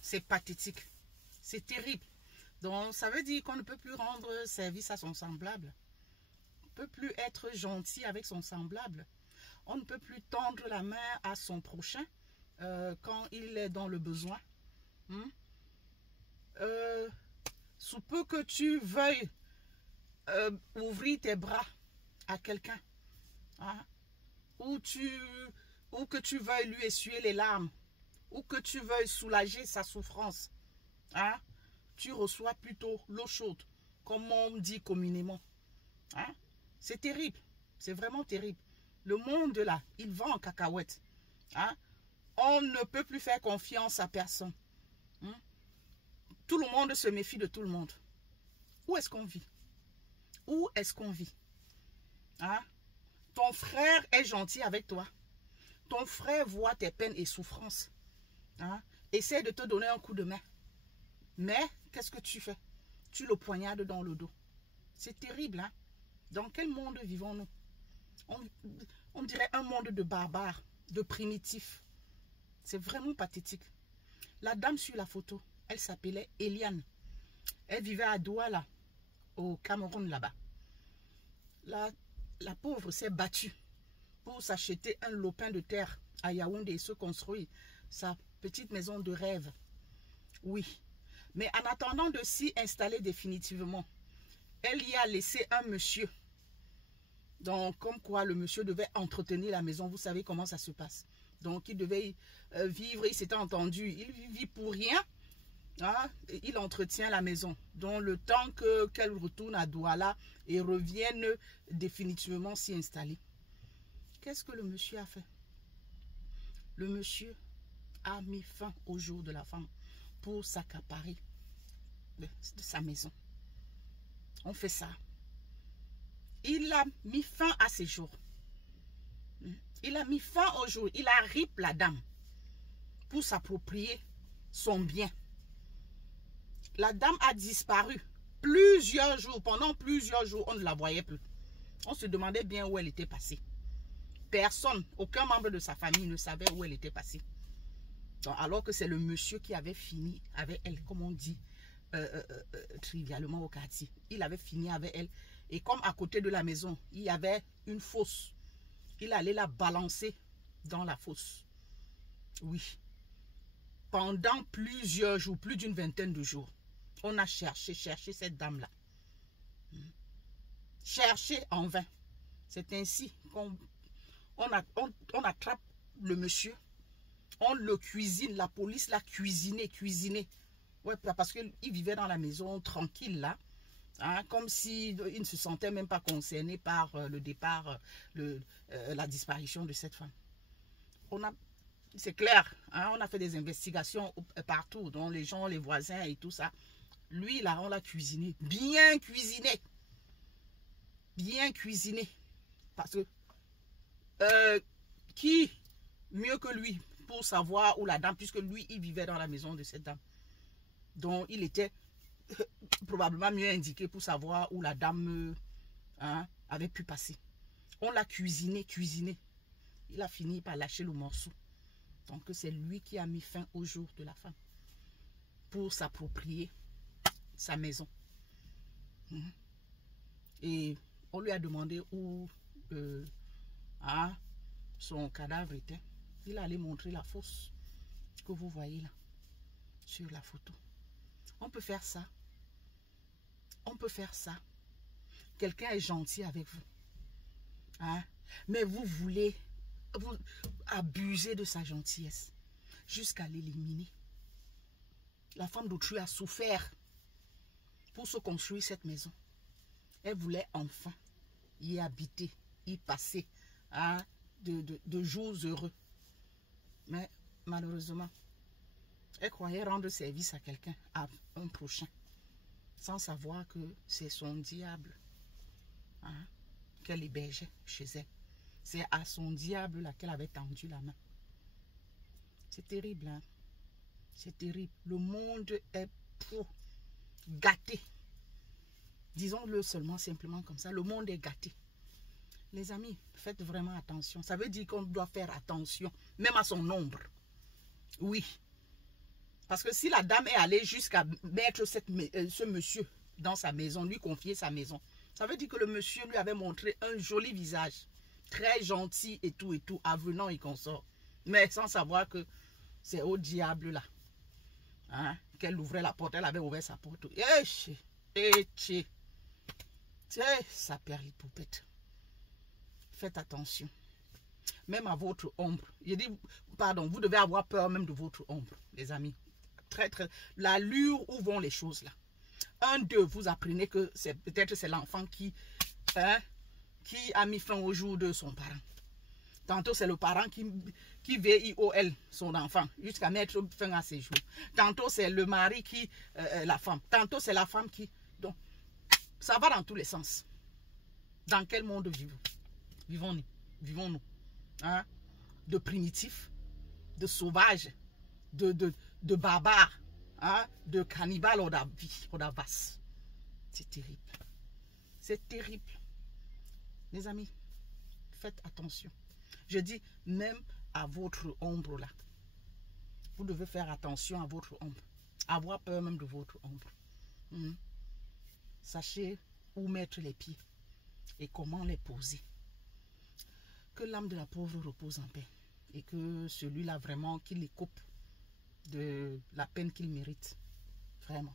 C'est pathétique. C'est terrible. Donc, ça veut dire qu'on ne peut plus rendre service à son semblable. On ne peut plus être gentil avec son semblable. On ne peut plus tendre la main à son prochain quand il est dans le besoin. Sous peu que tu veuilles ouvrir tes bras à quelqu'un, hein, ou que tu veuilles lui essuyer les larmes, ou que tu veuilles soulager sa souffrance, hein, tu reçois plutôt l'eau chaude, comme on dit communément. Hein? C'est terrible, c'est vraiment terrible. Le monde là, il va en cacahuète. Hein? On ne peut plus faire confiance à personne. Hein? Tout le monde se méfie de tout le monde. Où est-ce qu'on vit? Où est-ce qu'on vit? Hein? Ton frère est gentil avec toi. Ton frère voit tes peines et souffrances. Hein? Essaie de te donner un coup de main. Mais, qu'est-ce que tu fais? Tu le poignardes dans le dos. C'est terrible, hein? Dans quel monde vivons-nous? On dirait un monde de barbares, de primitifs. C'est vraiment pathétique. La dame sur la photo, elle s'appelait Eliane. Elle vivait à Douala, au Cameroun là-bas. La pauvre s'est battue pour s'acheter un lopin de terre à Yaoundé et se construire sa petite maison de rêve. Oui. Mais en attendant de s'y installer définitivement, elle y a laissé un monsieur. Donc, comme quoi le monsieur devait entretenir la maison. Vous savez comment ça se passe. Donc, il devait vivre, il s'était entendu. Il vit pour rien. Hein, il entretient la maison. Donc, le temps qu'elle retourne à Douala et revienne définitivement s'y installer. Qu'est-ce que le monsieur a fait? Le monsieur a mis fin au jour de la femme pour s'accaparer de sa maison. On fait ça. Il a mis fin à ses jours. Il a mis fin au jour. Il a ripé la dame pour s'approprier son bien. La dame a disparu plusieurs jours. Pendant plusieurs jours, on ne la voyait plus. On se demandait bien où elle était passée. Personne, aucun membre de sa famille ne savait où elle était passée. Donc, alors que c'est le monsieur qui avait fini avec elle, comme on dit trivialement au quartier. Il avait fini avec elle. Et comme à côté de la maison, il y avait une fosse. Il allait la balancer dans la fosse. Oui. Pendant plusieurs jours, plus d'une vingtaine de jours, on a cherché cette dame-là. Cherché en vain. C'est ainsi qu'on attrape le monsieur. On le cuisine. La police l'a cuisiné. Ouais, parce qu'il vivait dans la maison tranquille là. Hein, comme s'il ne se sentait même pas concerné par le départ, la disparition de cette femme. C'est clair, hein, on a fait des investigations partout, dont les gens, les voisins et tout ça. Lui, là, on l'a cuisiné, bien cuisiné. Bien cuisiné. Parce que, qui mieux que lui pour savoir où la dame, puisque lui, il vivait dans la maison de cette dame. Donc, il était probablement mieux indiqué pour savoir où la dame avait pu passer. On l'a cuisiné. Il a fini par lâcher le morceau. Donc c'est lui qui a mis fin au jour de la femme pour s'approprier sa maison. Et on lui a demandé où son cadavre était. Il allait montrer la fosse que vous voyez là sur la photo. On peut faire ça. On peut faire ça. Quelqu'un est gentil avec vous. Hein? Mais vous voulez abuser de sa gentillesse jusqu'à l'éliminer. La femme d'autrui a souffert pour se construire cette maison. Elle voulait enfin y habiter, y passer de jours heureux. Mais malheureusement, elle croyait rendre service à quelqu'un, à un prochain, sans savoir que c'est son diable qu'elle hébergeait chez elle. C'est à son diable là qu'elle avait tendu la main. C'est terrible, hein? C'est terrible. Le monde est gâté. Disons-le seulement simplement comme ça. Le monde est gâté. Les amis, faites vraiment attention. Ça veut dire qu'on doit faire attention, même à son ombre. Oui. Parce que si la dame est allée jusqu'à mettre ce monsieur dans sa maison, lui confier sa maison, ça veut dire que le monsieur lui avait montré un joli visage, très gentil et tout, avenant et consort. Mais sans savoir que c'est au diable là. Hein, qu'elle ouvrait la porte, elle avait ouvert sa porte. Ça perd les poupettes. Faites attention. Même à votre ombre. Je dis, pardon, vous devez avoir peur même de votre ombre, les amis. L'allure où vont les choses là. Un d'eux, vous apprenez que peut-être c'est l'enfant qui a mis fin au jour de son parent. Tantôt c'est le parent qui VIOL son enfant jusqu'à mettre fin à ses jours. Tantôt c'est le mari qui, la femme. Tantôt c'est la femme qui. Donc, ça va dans tous les sens. Dans quel monde vivons-nous? Hein? De primitifs, de sauvages, de barbares, hein? De cannibales ou d'avas. C'est terrible. C'est terrible. Les amis, faites attention. Je dis même à votre ombre là. Vous devez faire attention à votre ombre. Avoir peur même de votre ombre. Sachez où mettre les pieds et comment les poser. Que l'âme de la pauvre repose en paix. Et que celui-là vraiment qu'il les coupe de la peine qu'il mérite. Vraiment.